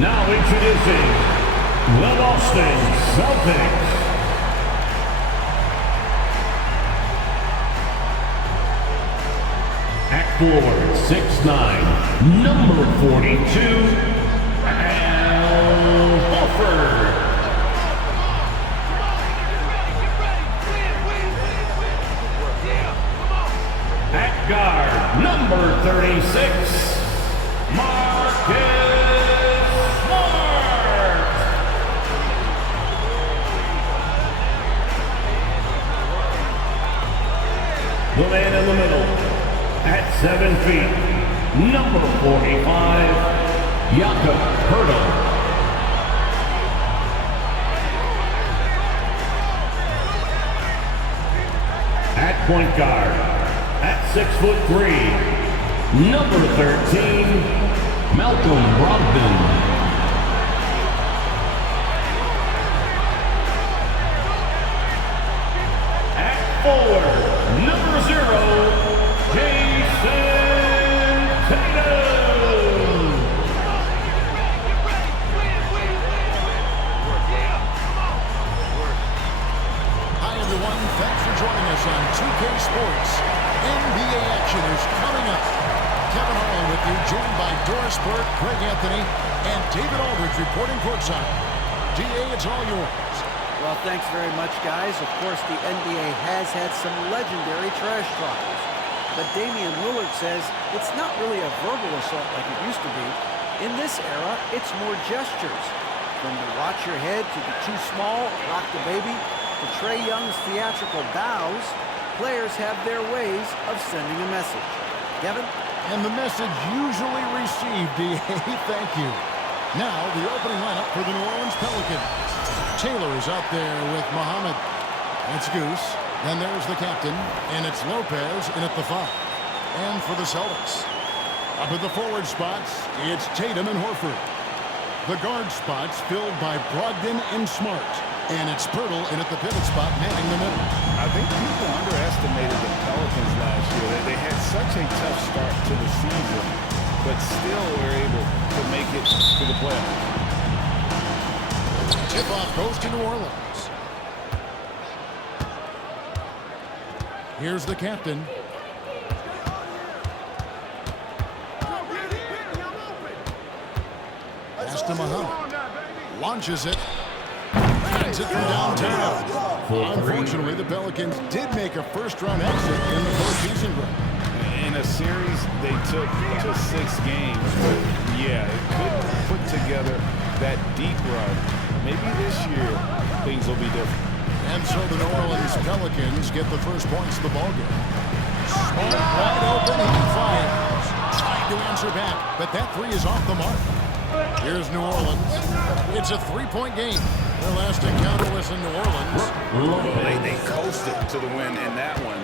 Now introducing the Boston Celtics. At forward, 6'9", number 42, Al Horford. At guard, number 36, Marcus Smart. The man in the middle, at 7 feet, number 45, Jakob Poeltl. At point guard, at 6'3", number 13, Malcolm Brogdon. At forward, number 0, Jason Tatum. Hi everyone, thanks for joining us on 2K Sports. NBA action is coming up. Kevin Harlan with you, joined by Doris Burke, Greg Anthony, and David Aldridge reporting courtside. DA, it's all yours. Well, thanks very much, guys. Of course, the NBA has had some legendary trash talkers. But Damian Lillard says it's not really a verbal assault like it used to be. In this era, it's more gestures. From the watch your head to the too small, rock the baby, to Trae Young's theatrical bows, players have their ways of sending a message. Kevin? And the message usually received, DA. Thank you. Now, the opening lineup for the New Orleans Pelicans. Taylor is out there with Muhammad. That's Goose. Then there's the captain, and it's Lopez in at the 5. And for the Celtics, up at the forward spots, it's Tatum and Horford. The guard spots filled by Brogdon and Smart. And it's Poeltl in at the pivot spot, manning the middle. I think people underestimated the Pelicans last year. They had such a tough start to the season, but still were able to make it to the playoffs. Tip-off goes to New Orleans. Here's the captain. Pass to Muhammad. Launches it. Lands it from downtown. Unfortunately, the Pelicans did make a first-round exit in the postseason run. In a series, they took to 6 games. But yeah, it couldn't put together that deep run. Maybe this year, things will be different. And so the New Orleans Pelicans get the first points of the ballgame. Smart wide open, he fires. Trying to answer back, but that 3 is off the mark. Here's New Orleans. It's a 3-point game. Their last encounter was in New Orleans. They coasted to the win in that one.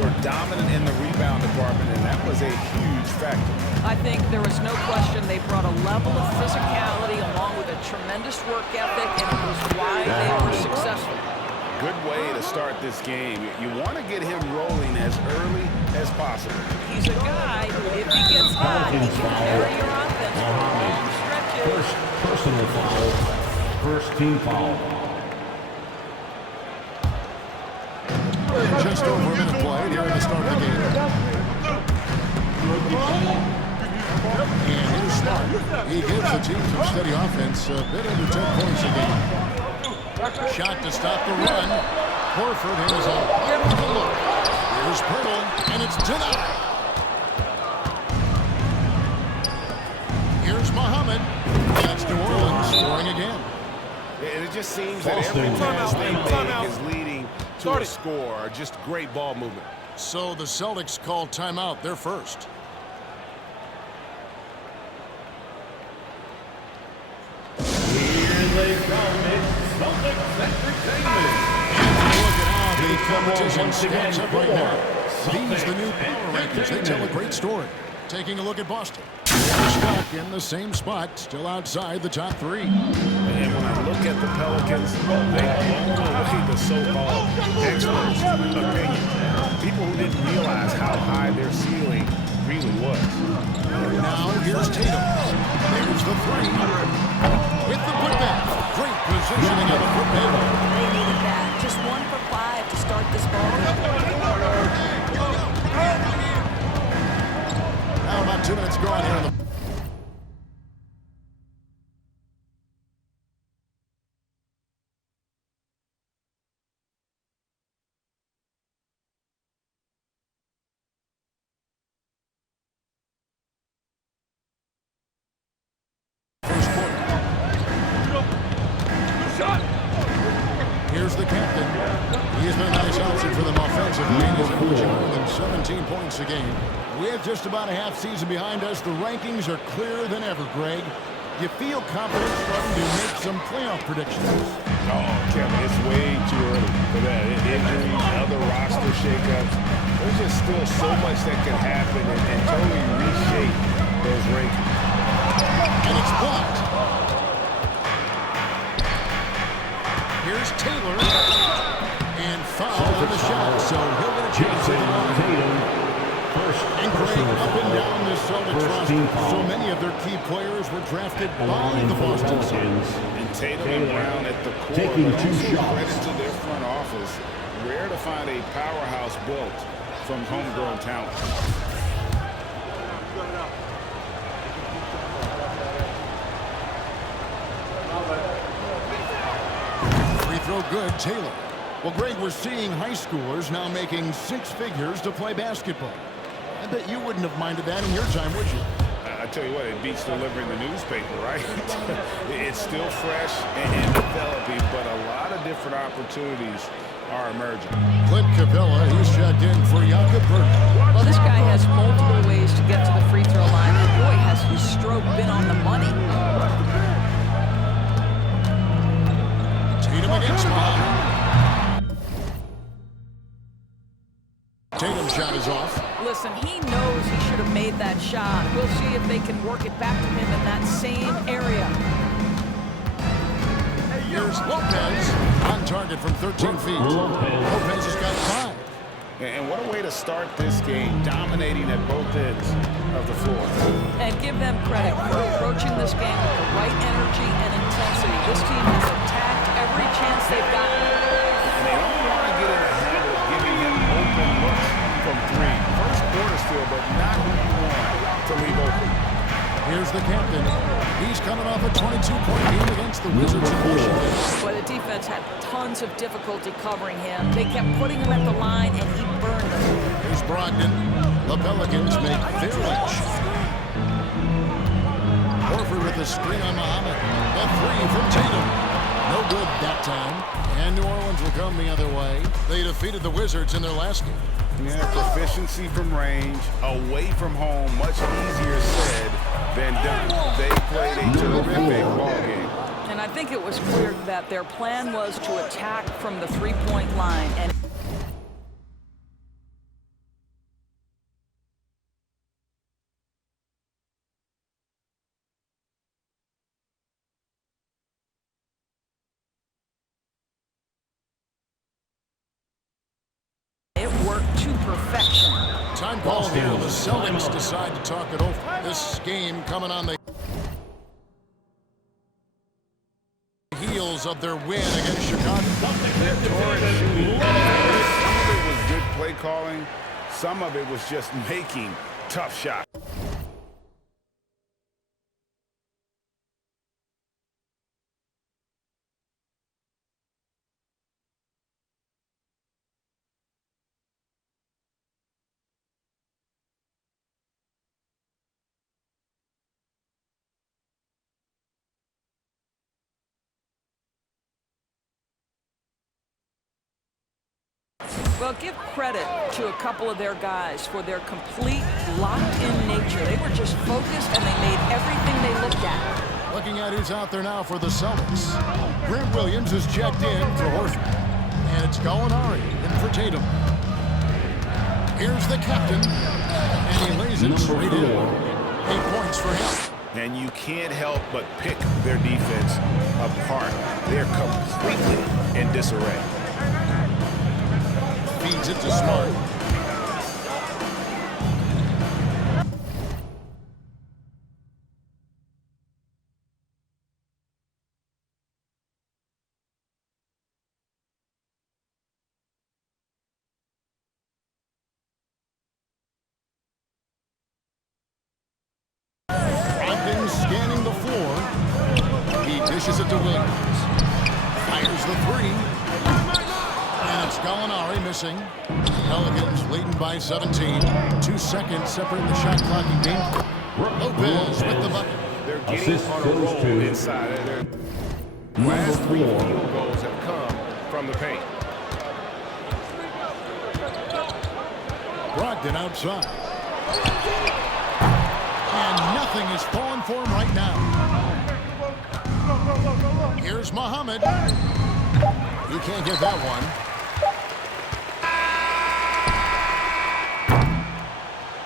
Were dominant in the rebound department, and that was a huge factor. I think there was no question they brought a level of physicality along with a tremendous work ethic, and it was why they were successful. Good way to start this game. You want to get him rolling as early as possible. He's a guy who, if he gets hot, he can carry your offense for long stretches. First personal foul, first team foul. Just over a minute played here in the start of the game. And here's Smart. He gives the team some steady offense, a bit under 10 points a game. Shot to stop the run. Horford has a wonderful look. Here's Poeltl, and it's denied. Here's Muhammad. That's New Orleans scoring again. And it just seems that every pass they make is leading to a score. Just great ball movement. So the Celtics call timeout. They're first. Here they come, it's Celtics Entertainment. Look at how the competition stacks up right now. These the new power rankings. They tell a great story. Taking a look at Boston. They're stuck in the same spot, still outside the top 3. And when I look at the Pelicans, they blown away the so-called experts' opinion. People who didn't realize how high their ceiling really was. Now here's Tatum. There's the three. With the putback. Great positioning on the putback. They needed that. Just 1 for 5 to start this ball. Now about 2 minutes gone here in the first quarter. Here's the captain. He has been a nice option for them offensively. He's averaging more than 17 points a game. With just about a half season behind us, the rankings are clearer than ever, Greg. You feel confident starting to make some playoff predictions? Oh, Kevin, it's way too early for that. Injuries, other roster shakeups. There's just still so much that can happen and totally reshape those rankings. And it's blocked. Here's Taylor. And foul on the shot, so he'll get a chance at the line. And Greg, up and down this Celtics roster, so many of their key players were drafted by the Boston Celtics. And Tatum and Brown at the core, taking but 2 also shots. credit to their front office. Rare to find a powerhouse built from homegrown talent. Free throw good, Taylor. Well, Greg, we're seeing high schoolers now making 6 figures to play basketball. I bet you wouldn't have minded that in your time, would you? I tell you what, it beats delivering the newspaper, right? It's still fresh and developing, but a lot of different opportunities are emerging. Clint Capella, he's checked in for Jakob Poeltl. Well, this guy has multiple ways to get to the free throw line. And boy, has his stroke been on the money. Tatum against Muhammad. Tatum's shot is off. Listen, he knows he should have made that shot. We'll see if they can work it back to him in that same area. Here's Lopez on target from 13 feet. Lopez has got 5. And what a way to start this game, dominating at both ends of the floor. And give them credit for approaching this game with the right energy and intensity. This team has attacked every chance they've gotten. And they don't want to get in a habit of giving him open looks from 3. First quarter still, but not who you want to leave open. Here's the captain. He's coming off a 22-point game against the Wizards in Washington. But the defense had tons of difficulty covering him. They kept putting him at the line, and he burned them. Here's Brogdon. The Pelicans make their lunch. Horford with the screen on Muhammad. The 3 from Tatum. No good that time. And New Orleans will come the other way. They defeated the Wizards in their last game. Yeah, proficiency from range, away from home, much easier said than done. They played a terrific ball game. And I think it was clear that their plan was to attack from the three-point line. And it worked to perfection. Time call here. The Celtics decide to talk it over. This game coming on the heels of their win against Chicago. Torrent shooting. Some of it was good play calling. Some of it was just making tough shots. Well, give credit to a couple of their guys for their complete locked-in nature. They were just focused, and they made everything they looked at. Looking at who's out there now for the Celtics. Grant Williams is checked in for Horford. And it's Gallinari in for Tatum. Here's the captain. And he lays it straight in. 8 points for him. And you can't help but pick their defense apart. They're completely in disarray. Feeds it to Smart. Dishes it to Williams. Fires the three. And it's Gallinari missing. Pelicans leading by 17. 2 seconds separating the shot clock and game. Lopez with the bucket. They're getting on a roll inside. Their last 3 field goals have come from the paint. Brogdon outside. And nothing is falling for him right now. Here's Muhammad. You can't get that one.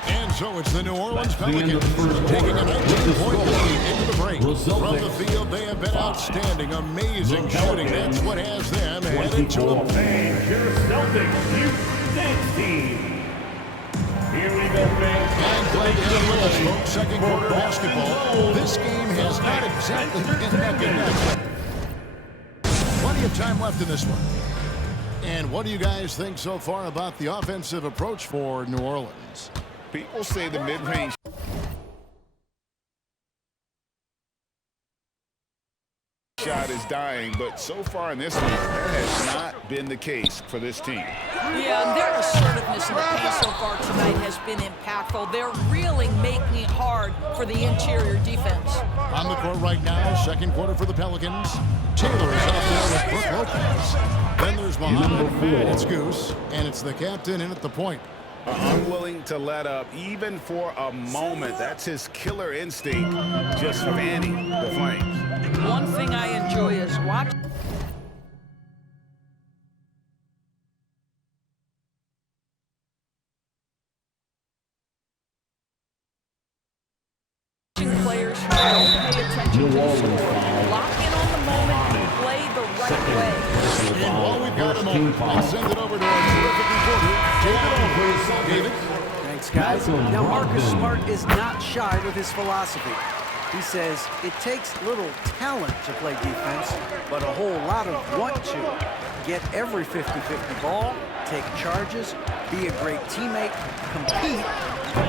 And so it's the New Orleans Pelicans taking a 19-point lead into the break. From the field, they have been outstanding. Amazing shooting. That's what has them headed to a... And your Celtics Youth Dance Team. Here we go, fans. And playing with us, folks. Second quarter basketball. This game has not exactly been neck and neck. Plenty of time left in this one. And what do you guys think so far about the offensive approach for New Orleans? People say the mid-range shot is dying, but so far in this one, that has not been the case for this team. Yeah, and their assertiveness in the paint so far tonight has been impactful. They're really making it hard for the interior defense. On the court right now, second quarter for the Pelicans. Taylor is out there with Brook Lopez. Then there's Muhammad, and it's Goose, and it's the captain in at the point. Unwilling to let up even for a moment. That's his killer instinct, just fanning the flames. One thing I enjoy is watching players who don't pay attention to the score. Lock in on the moment and play the right way. And while we've got a moment, let's send it over to our terrific reporter, David. Thanks, guys. Now, Marcus Smart is not shy with his philosophy. He says it takes little talent to play defense, but a whole lot of want to. Get every 50-50 ball, take charges, be a great teammate, compete,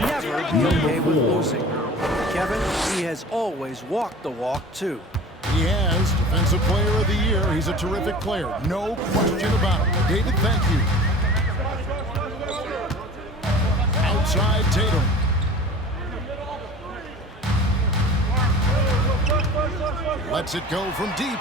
never be okay with losing. Kevin, he has always walked the walk, too. He has Defensive Player of the Year. He's a terrific player. No question about it. David, thank you. Outside Tatum. Lets it go from deep.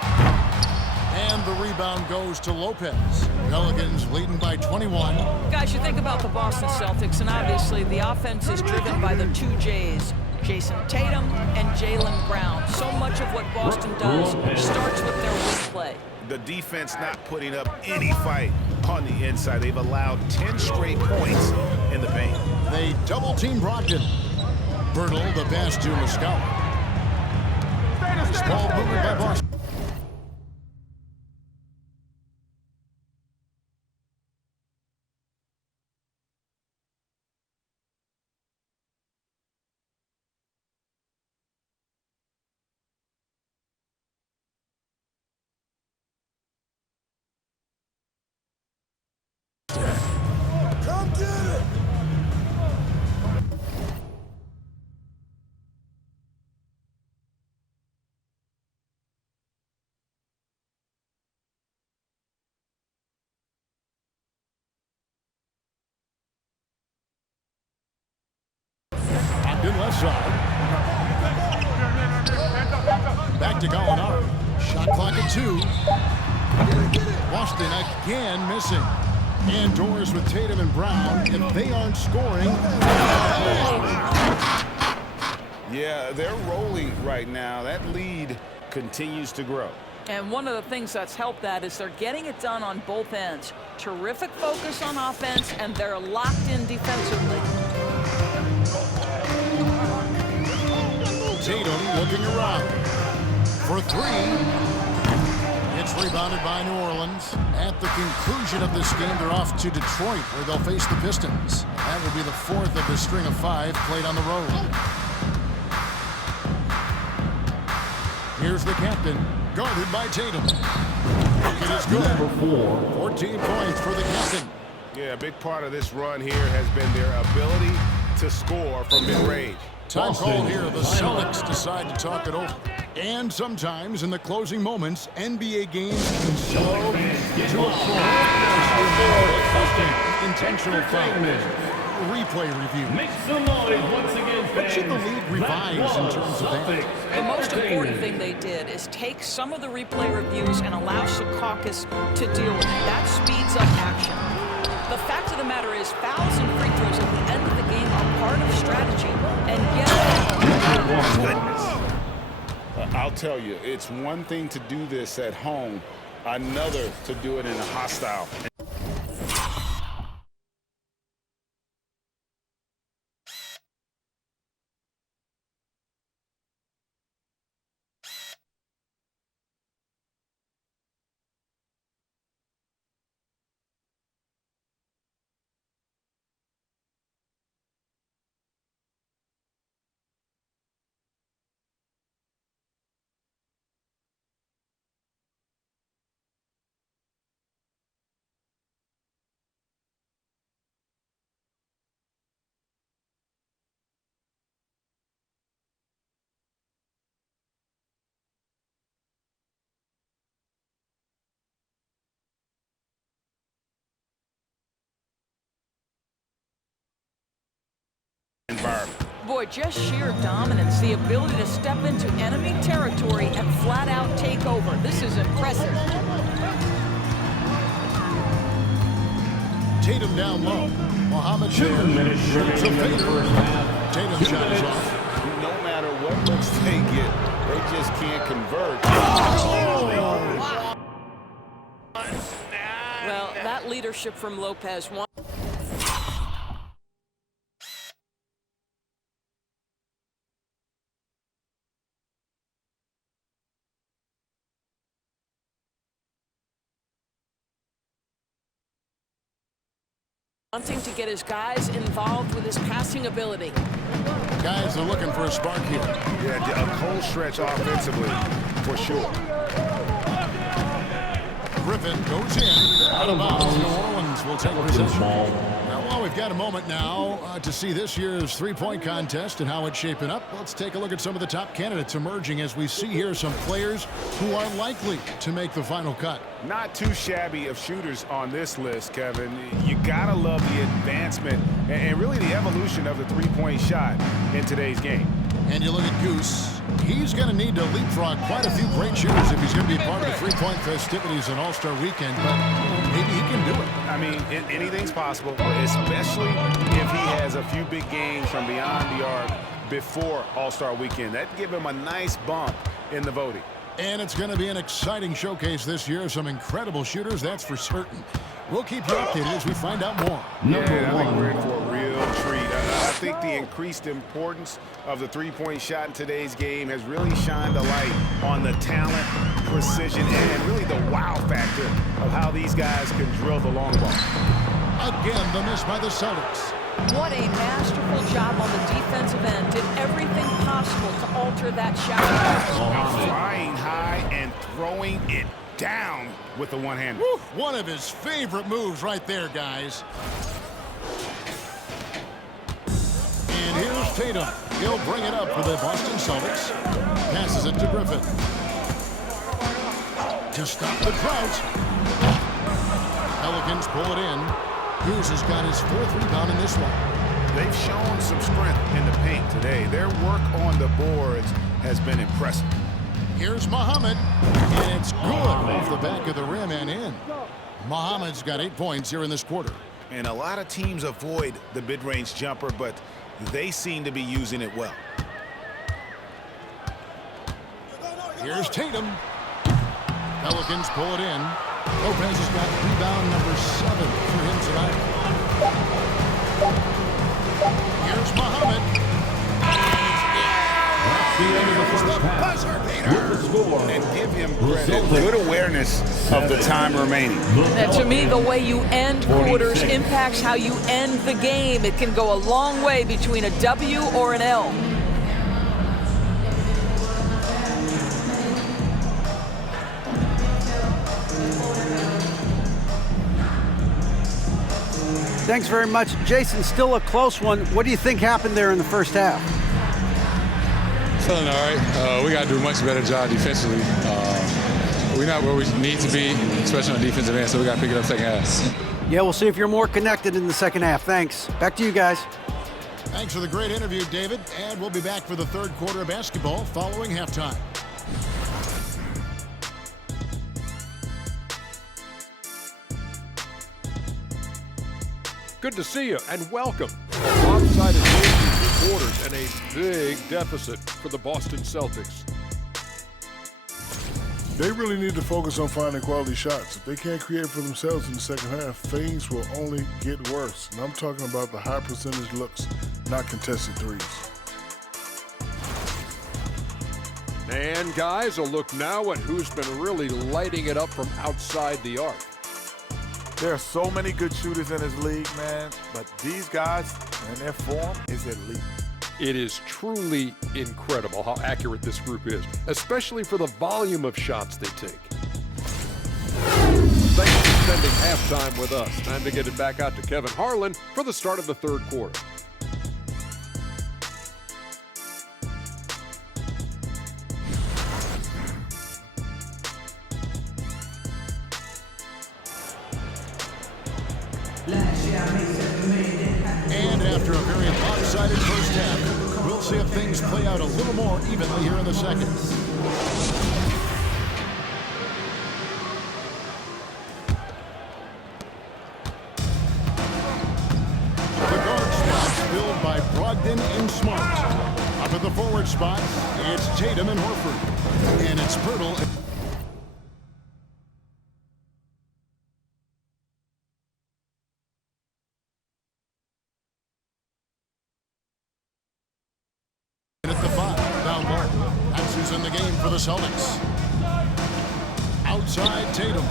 And the rebound goes to Lopez. Pelicans leading by 21. Guys, you think about the Boston Celtics, and obviously the offense is driven by the 2 J's. Jason Tatum and Jaylen Brown. So much of what Boston does starts with their wing play. The defense not putting up any fight on the inside. They've allowed 10 straight points in the paint. They double-team Brogdon. Bertle, the pass to Muscala. Ball movement by Boston. Come get it! Brogdon left side. Back to Gallinari. Shot clock at 2. Boston again missing. Indoors with Tatum and Brown. If they aren't scoring... Yeah, they're rolling right now. That lead continues to grow. And one of the things that's helped that is they're getting it done on both ends. Terrific focus on offense, and they're locked in defensively. Tatum looking around for 3. It's rebounded by New Orleans. At the conclusion of this game, they're off to Detroit, where they'll face the Pistons. That will be the 4th of the string of 5 played on the road. Here's the captain, guarded by Tatum. It is good. 14 points for the captain. Yeah, a big part of this run here has been their ability to score from mid-range. Time call here. The Celtics decide to talk it over. And sometimes in the closing moments, NBA games can slow to a intentional foul. Replay review. Make some noise once again, What should the league revise in terms of that? The most important thing they did is take some of the replay reviews and allow Secaucus to deal with it. That speeds up action. The fact of the matter is fouls and free throws at the end of the game are part of strategy. And Goodness. I'll tell you, it's one thing to do this at home, another to do it in a hostile environment. boy, just sheer dominance, the ability to step into enemy territory and flat out take over. This is impressive. Tatum down low. Mohamed shoots a fader. Tatum shot is off. No matter what looks they get, they just can't convert. Well, that leadership from Lopez won. Wanting to get his guys involved with his passing ability. Guys are looking for a spark here. Yeah, a cold stretch offensively, for sure. Griffin goes in. Out of bounds. New Orleans will take possession. Well, we've got a moment now to see this year's three-point contest and how it's shaping up. Let's take a look at some of the top candidates emerging as we see here some players who are likely to make the final cut. Not too shabby of shooters on this list, Kevin. You gotta love the advancement and really the evolution of the three-point shot in today's game. And you look at Goose. He's going to need to leapfrog quite a few great shooters if he's going to be part of the three-point festivities in All-Star Weekend. But maybe he can do it. I mean, anything's possible, especially if he has a few big games from beyond the arc before All-Star Weekend. That'd give him a nice bump in the voting. And it's going to be an exciting showcase this year. Some incredible shooters, that's for certain. We'll keep you updated as we find out more. Yeah, I think we're in for a real treat. I think the increased importance of the three-point shot in today's game has really shined a light on the talent, precision, and really the wow factor of how these guys can drill the long ball. Again, the miss by the Celtics. What a masterful job on the defensive end. Did everything possible to alter that shot. Flying high and throwing it down with the one-hander. One of his favorite moves right there, guys. And here's Tatum. He'll bring it up for the Boston Celtics. Passes it to Griffin. To stop the drought. Pelicans pull it in. Goose has got his fourth rebound in this one. They've shown some strength in the paint today. Their work on the boards has been impressive. Here's Mohamed, and it's good off the back of the rim and in. Mohamed's got 8 points here in this quarter. And a lot of teams avoid the mid-range jumper, but they seem to be using it well. Here's Tatum. Pelicans pull it in. Lopez has got rebound number 7 for him tonight. Here's Mohamed. The end of the first half. With the score. And give him credit. Good awareness of the time remaining. That, to me, the way you end quarters impacts how you end the game. It can go a long way between a W or an L. Thanks very much. Jason, still a close one. What do you think happened there in the first half? Feeling all right. We got to do a much better job defensively. We're not where we need to be, especially on the defensive end, so we got to pick it up second half. Yeah, we'll see if you're more connected in the second half. Thanks. Back to you guys. Thanks for the great interview, David. And we'll be back for the third quarter of basketball following halftime. Good to see you and welcome. A lopsided game in 2 quarters and a big deficit for the Boston Celtics. They really need to focus on finding quality shots. If they can't create for themselves in the second half, things will only get worse. And I'm talking about the high percentage looks, not contested threes. And guys, a look now at who's been really lighting it up from outside the arc. There are so many good shooters in this league, man, but these guys and their form is elite. It is truly incredible how accurate this group is, especially for the volume of shots they take. Thanks for spending halftime with us. Time to get it back out to Kevin Harlan for the start of the third quarter. And after a very lopsided first half, we'll see if things play out a little more evenly here in the second. The guard spots filled by Brogdon and Smart. Up at the forward spot, it's Tatum and Horford. And it's Pirtle. In the game for the Celtics. Outside Tatum.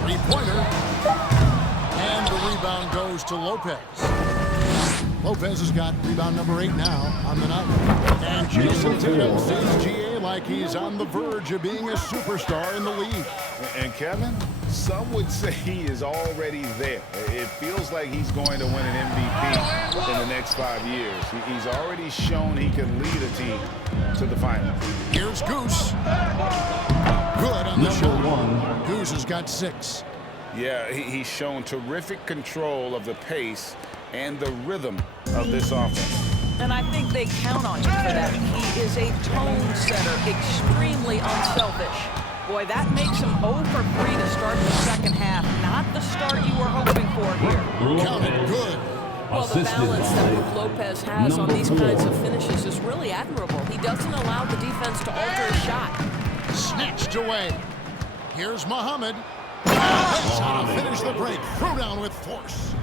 Three-pointer. And the rebound goes to Lopez. Lopez has got rebound number 8 now on the night. And Jason Tatum sees GA like he's on the verge of being a superstar in the league. And Kevin, some would say he is already there. It feels like he's going to win an MVP in the next 5 years. He's already shown he can lead a team to the finals. Here's Goose. Good on the shot. Goose has got 6. Yeah, he's shown terrific control of the pace and the rhythm of this offense. And I think they count on him for that. He is a tone setter, extremely unselfish. Boy, that makes him 0 for 3 to start the second half. Not the start you were hoping for here. Count it good. Well, the balance that Brook Lopez has on these kinds of finishes is really admirable. He doesn't allow the defense to alter a shot. Snatched away. Here's Muhammad. That's how to finish the break. Throw down with force.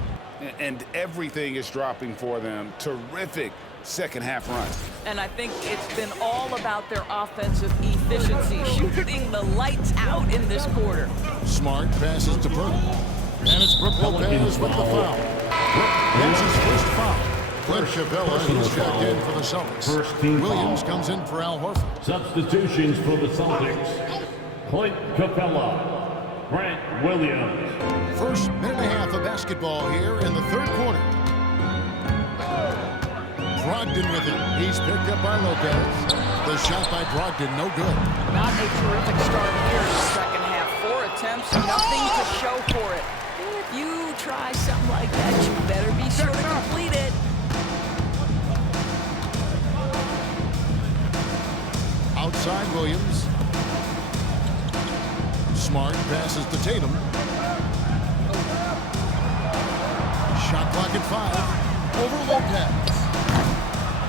And everything is dropping for them. Terrific second half run. And I think it's been all about their offensive efficiency, shooting the lights out in this quarter. Smart passes to Brook. And it's Brook Lopez with the foul. That's his first foul. Clint Capella is checked in for the Celtics. Williams comes in for Al Horford. Substitutions for the Celtics. Clint Capella. Grant Williams. First minute and a half of basketball here in the third quarter. Brogdon with it. He's picked up by Lopez. The shot by Brogdon, no good. Not a terrific start here in the second half. 4 attempts, nothing to show for it. If you try something like that, you better be sure to complete it. Outside Williams. Smart passes to Tatum. Shot clock at 5. Over Lopez.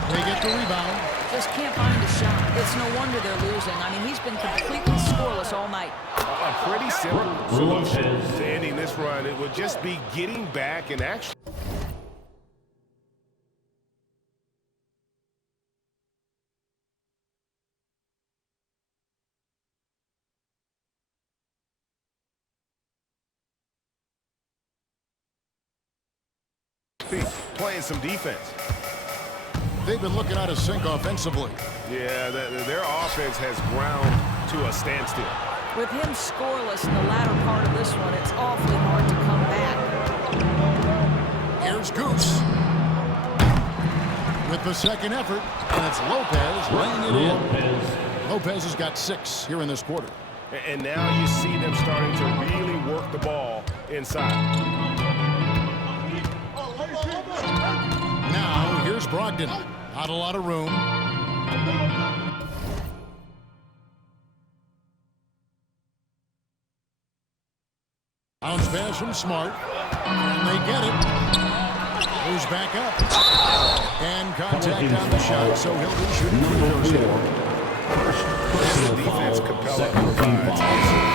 They get the rebound. Just can't find a shot. It's no wonder they're losing. I mean, he's been completely scoreless all night. A pretty simple solution to ending this run. It would just be getting back and actually. Playing some defense. They've been looking out of sync offensively. Yeah, their offense has ground to a standstill. With him scoreless in the latter part of this one, it's awfully hard to come back. Here's Goose. with the second effort, and it's Lopez laying it in. Lopez has got 6 here in this quarter. And now you see them starting to really work the ball inside. Now, here's Brogdon. Not a lot of room. Bounce pass from Smart. And they get it. Moves back up. And contact on the shot, so he'll be shooting free throws here. The defense Capella provides is huge.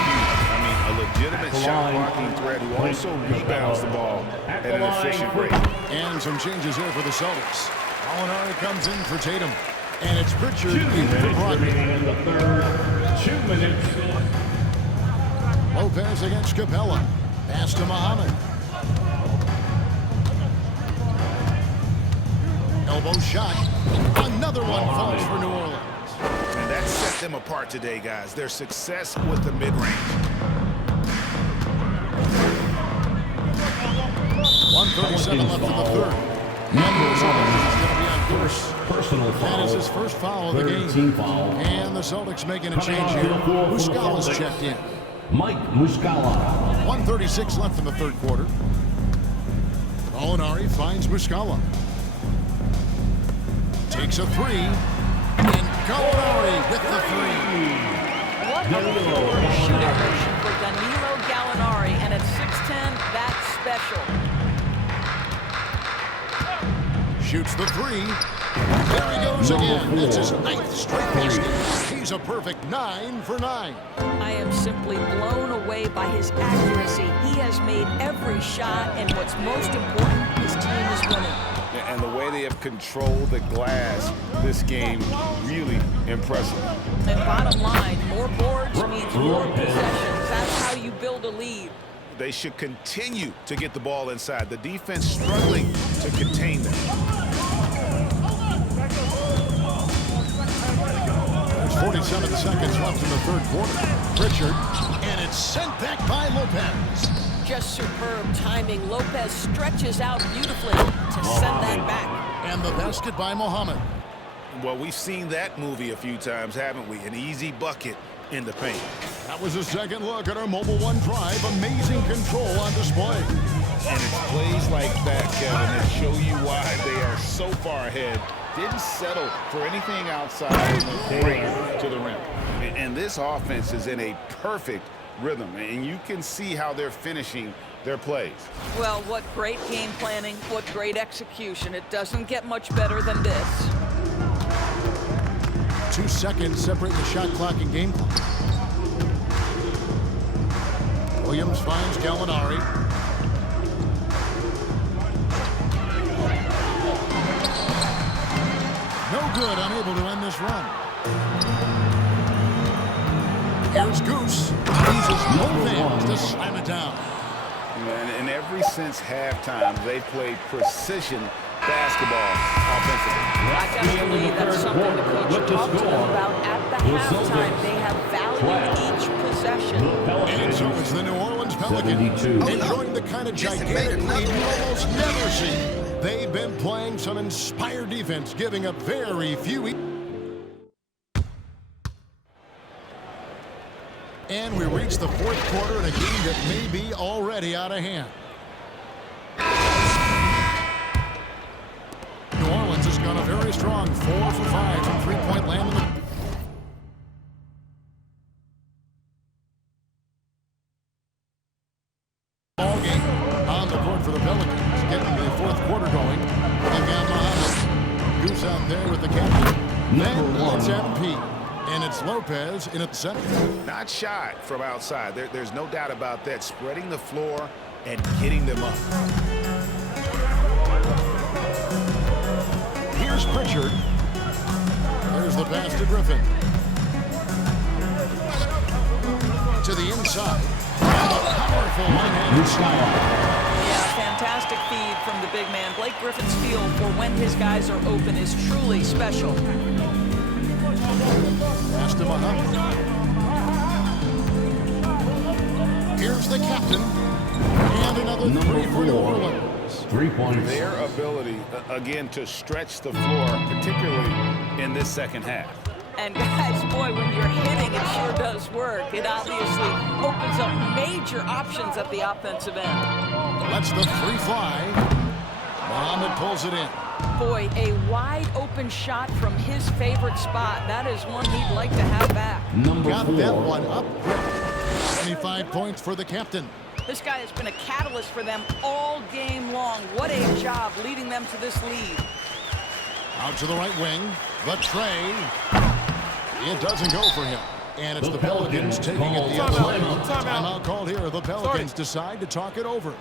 I mean, a legitimate shot blocking threat who also rebounds the ball at an efficient rate. And some changes here for the Celtics. Gallinari comes in for Tatum. And it's Pritchard in for Brogdon. In the third, 2 minutes. Lopez against Capella. Pass to Muhammad. Elbow shot. Another one falls for New Orleans. And that set them apart today, guys. Their success with the mid-range. 1:37 left in the third. Number 7 is going to be on course. Personal foul. That is his first foul of the Third game. team foul. And the Celtics making a change here. Muscala's checked in. Mike Muscala. 1:36 left in the third quarter. Gallinari finds Muscala. Takes a 3. And Gallinari with the 3. What a forward shooting motion for Danilo Gallinari, and at 6'10", that's special. Shoots the 3. There he goes again. That's his 9th straight basket. He's a perfect 9 for 9. I am simply blown away by his accuracy. He has made every shot, and what's most important, his team is winning. And the way they have controlled the glass this game, really impressive. And bottom line, more boards means more possessions. That's how you build a lead. They should continue to get the ball inside. The defense struggling to contain them. There's 47 seconds left in the third quarter. Pritchard, and it's sent back by Lopez. Just superb timing. Lopez stretches out beautifully to send that back. And the basket by Muhammad. Well, we've seen that movie a few times, haven't we? An easy bucket in the paint. That was a second look at our Mobile One Drive. Amazing control on display. And it's plays like that, Kevin, that show you why they are so far ahead. Didn't settle for anything outside and went straight to the rim. And this offense is in a perfect rhythm, and you can see how they're finishing their plays. Well, what great game planning, what great execution. It doesn't get much better than this. 2 seconds separate the shot clock and game clock. Williams finds Gallinari. No good, unable to end this run. Here's Goose. He's as Lopez to slam it down. And ever since halftime, they've played precision basketball offensively. I gotta believe that's something the coach talked to them about at the halftime. They have valued each possession. And so it's the New Orleans Pelicans enjoying the kind of gigantic lead you almost never see. They've been playing some inspired defense, giving up very few. And we reach the fourth quarter in a game that may be already out of hand. New Orleans has gone a very strong 4 for 5 from three-point land in the ball game. On the court for the Pelicans, getting the fourth quarter going. They've got Muhammad. Goose out there with the captain. Then it's MP. And it's Lopez in at the center. Not shy from outside. There's no doubt about that. Spreading the floor and getting them up. Here's Pritchard. There's the pass to Griffin. To the inside. And a powerful one-handed slide. Yeah, fantastic feed from the big man. Blake Griffin's feel for when his guys are open is truly special. Pass to Muhammad. Here's the captain. And another 3 for New Orleans. Pelicans. 3 points. Their ability, again, to stretch the floor, particularly in this second half. And guys, boy, when you're hitting, it sure does work. It obviously opens up major options at the offensive end. Lets the three fly. Muhammad pulls it in. Boy, a wide open shot from his favorite spot. That is one he'd like to have back. Got that one up quick. 25 points for the captain. This guy has been a catalyst for them all game long. What a job leading them to this lead. Out to the right wing. The tray. It doesn't go for him. And it's the Pelicans taking it the other way. Timeout called here. The Pelicans decide to talk it over.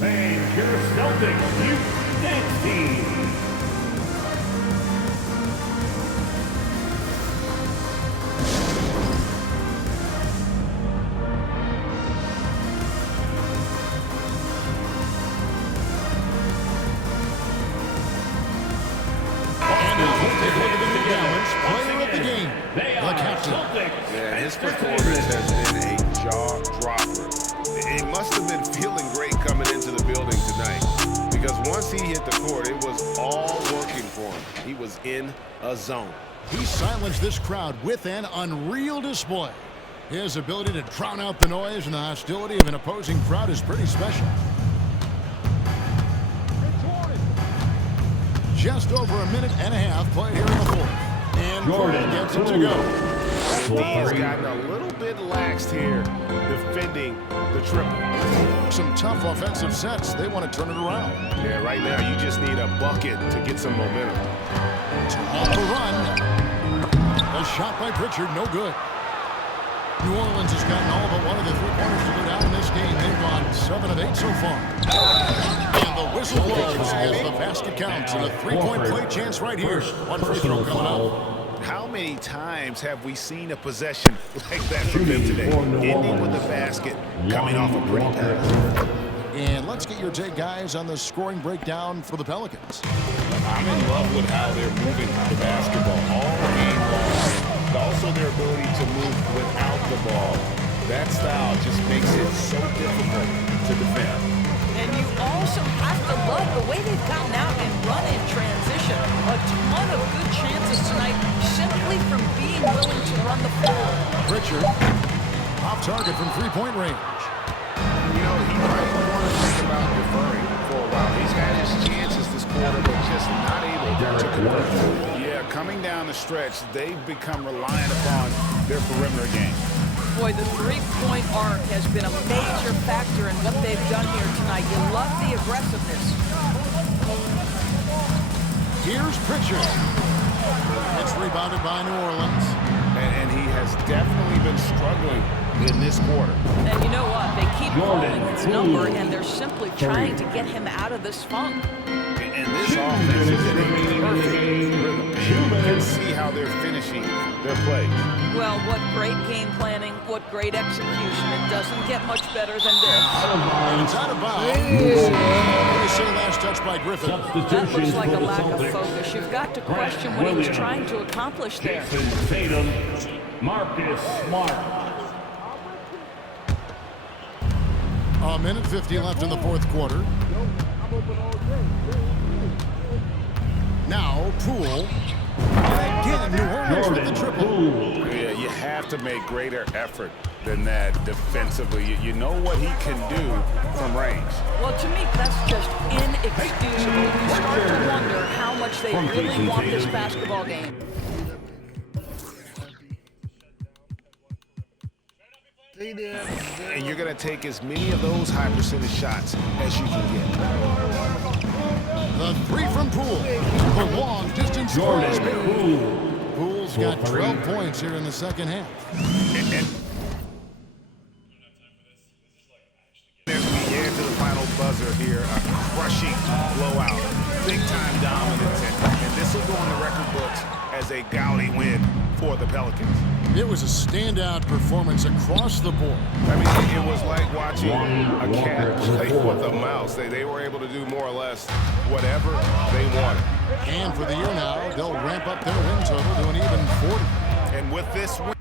And your Celtics, you thank team. Yeah, his performance has been a jaw-dropper. It must have been feeling great coming into the building tonight, because once he hit the court, it was all working for him. He was in a zone. He silenced this crowd with an unreal display. His ability to drown out the noise and the hostility of an opposing crowd is pretty special. Just over a minute and a half played here in the fourth. And Jordan gets it to go. He's gotten a little bit laxed here defending the triple. Some tough offensive sets. They want to turn it around. Yeah, right now you just need a bucket to get some momentum. On the run. A shot by Pritchard, no good. New Orleans has gotten all but one of the three-pointers to go down in this game. They've gone 7 of 8 so far. And the whistle blows as the basket counts. And a three-point play chance right here. One free throw coming up. How many times have we seen a possession like that from them today? Ending with the basket, coming off a pretty pass. And let's get your take, guys, on the scoring breakdown for the Pelicans. I'm in love with how they're moving the basketball all game long. But also their ability to move without the ball. That style just makes it so difficult to defend. And you also have to love the way they've gotten out and run in transition. A ton of good chances tonight simply from being willing to run the floor. Pritchard, off target from three-point range. You know, he might want to think about deferring for a while. He's had his chances this quarter, but just not able to convert. Yeah, coming down the stretch, they've become reliant upon their perimeter game. Boy, the three-point arc has been a major factor in what they've done here tonight. You love the aggressiveness. Here's Pritchard. It's rebounded by New Orleans. And he has definitely been struggling in this quarter. And you know what? They keep calling his number, and they're simply trying to get him out of this funk. And this offense is in a perfect rhythm. You can see how they're finishing their play. Well, what great game planning, what great execution. It doesn't get much better than this. And it's out of bounds. What do you say last touch by Griffin? That looks like a lack of focus. You've got to question what he was trying to accomplish there. Jason Tatum, Marcus Smart. A minute 50 left in the fourth quarter. Now, Poole. And again, New Orleans with the triple. Yeah, you have to make greater effort than that defensively. You know what he can do from range. Well, to me, that's just inexcusable. You start to wonder how much they really want this basketball game. And you're going to take as many of those high percentage shots as you can get. The three from Poole. The long distance scores. Poole's got 12 points here in the second half. As we head to the final buzzer here, a crushing blowout. Big time dominance. And this will go on the record books as a gaudy win for the Pelicans. It was a standout performance across the board. I mean, it was like watching a cat play with a mouse. They were able to do more or less whatever they wanted. And for the year now, they'll ramp up their win total to an even 40. And with this win,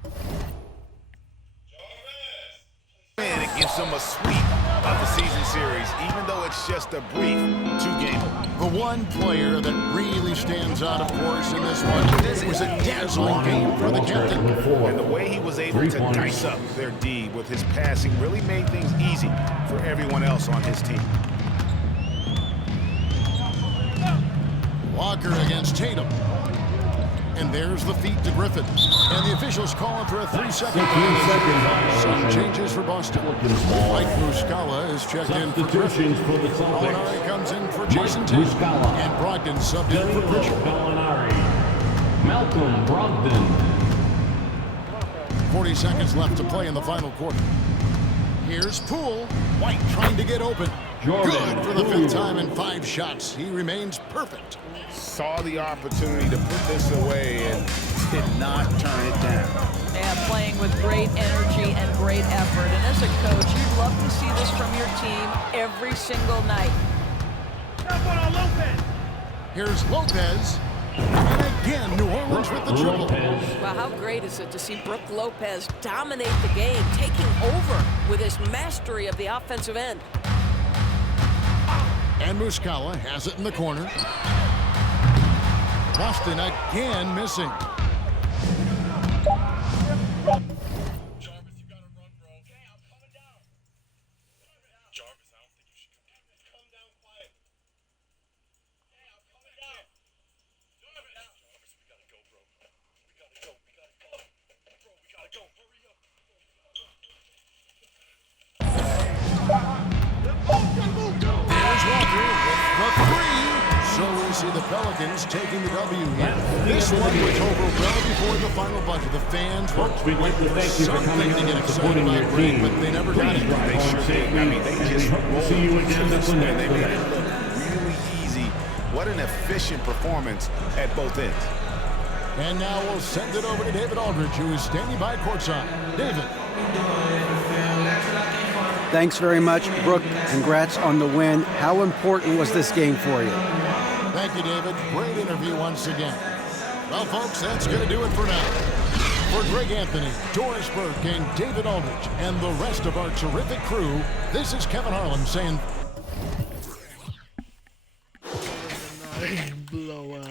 it gives gives them a sweep of the season series, even though it's just a brief 2-gamer. The one player that really stands out, of course, in this one, it was a dazzling game for the captain. And the way he was able to dice up their D with his passing really made things easy for everyone else on his team. Walker against Tatum. And there's the feed to Griffin. And the officials calling for a 3-second violation. Some changes for Boston. Mike Muscala is checked in for Griffin. Gallinari comes in for Jason Tatum. And Brogdon subbed in for Pritchard. Malcolm Brogdon. 40 seconds left to play in the final quarter. Here's Poole. White trying to get open. Good for the 5th time in 5 shots. He remains perfect. Saw the opportunity to put this away and did not turn it down. Yeah, playing with great energy and great effort. And as a coach, you'd love to see this from your team every single night. Here's Lopez. And again, New Orleans with the triple. Wow, how great is it to see Brook Lopez dominate the game, taking over with his mastery of the offensive end. And Muscala has it in the corner. Boston again missing. See the Pelicans taking the W here. This one was over well before the final buzzer. The fans were waiting for something to get excited by break, but they never got it. They sure did. I mean, they just rolled to this one. They made it look really easy. What an efficient performance at both ends. And now we'll send it over to David Aldridge, who is standing by courtside. David. Thanks very much, Brooke. Congrats on the win. How important was this game for you? Thank you, David. Great interview once again. Well, folks, that's going to do it for now. For Greg Anthony, Doris Burke, and David Aldridge, and the rest of our terrific crew, this is Kevin Harlan saying... Blowout.